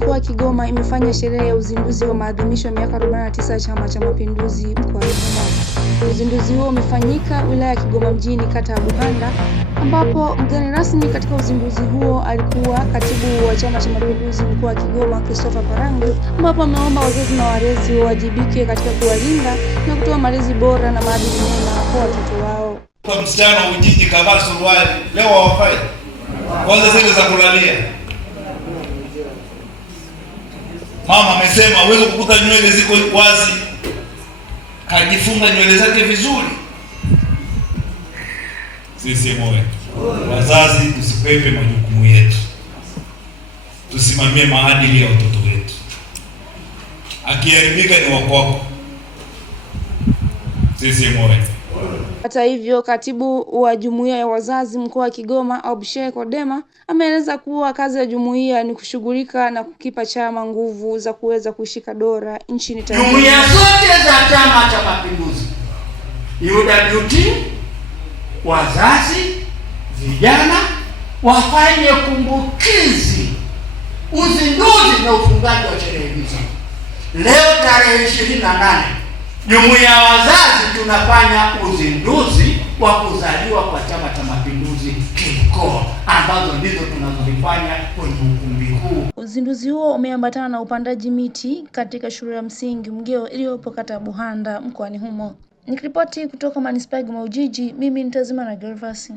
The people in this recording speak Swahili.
mkoa wa Kigoma imefanya sherehe ya uzinduzi wa maadhimisho ya miaka 49 ya Chama cha Mapinduzi mkoa wa Kigoma. Uzinduzi huo umefanyika wilaya ya Kigoma mjini, kata ya Buhanda, ambapo mgeni rasmi katika uzinduzi huo alikuwa katibu wa Chama cha Mapinduzi mkoa wa Kigoma, Christopher Parangu, ambapo ameomba wazazi na walezi wawajibike katika kuwalinda na kutoa malezi bora na maadili mema kwa watoto wao. Kwa msichana Ujiji kavaa suruali, leo hawafai kwanza zile za kulalia. Mama amesema uweze kukuta nywele ziko wazi, kajifunga nywele zake vizuri. Sisi moyo wazazi, tusikwepe majukumu yetu, tusimamie maadili ya watoto wetu. Akiharibika ni wako. Sisi moyo. Hata hivyo, katibu wa jumuiya ya wazazi mkoa wa Kigoma, Obshe Kodema, ameeleza kuwa kazi ya jumuiya ni kushughulika na kukipa chama nguvu za kuweza kushika dola nchini Tanzania. Jumuiya zote za Chama cha Mapinduzi, UWT, wazazi, vijana, wafanye kumbukizi, uzinduzi na ufungaji wa sherehe hizo. Leo tarehe 28, jumuiya ya wazazi tunafanya uzinduzi wa kuzaliwa kwa Chama cha Mapinduzi kimkoa, ambazo ndizo tunazozifanya kwenye ukumbi huu. Uzinduzi huo umeambatana na upandaji miti katika shule ya msingi Mgeo iliyopo kata ya Buhanda mkoani humo. Nikiripoti kutoka Manispaa ya Ujiji, mimi ni Tazima na Gervasi.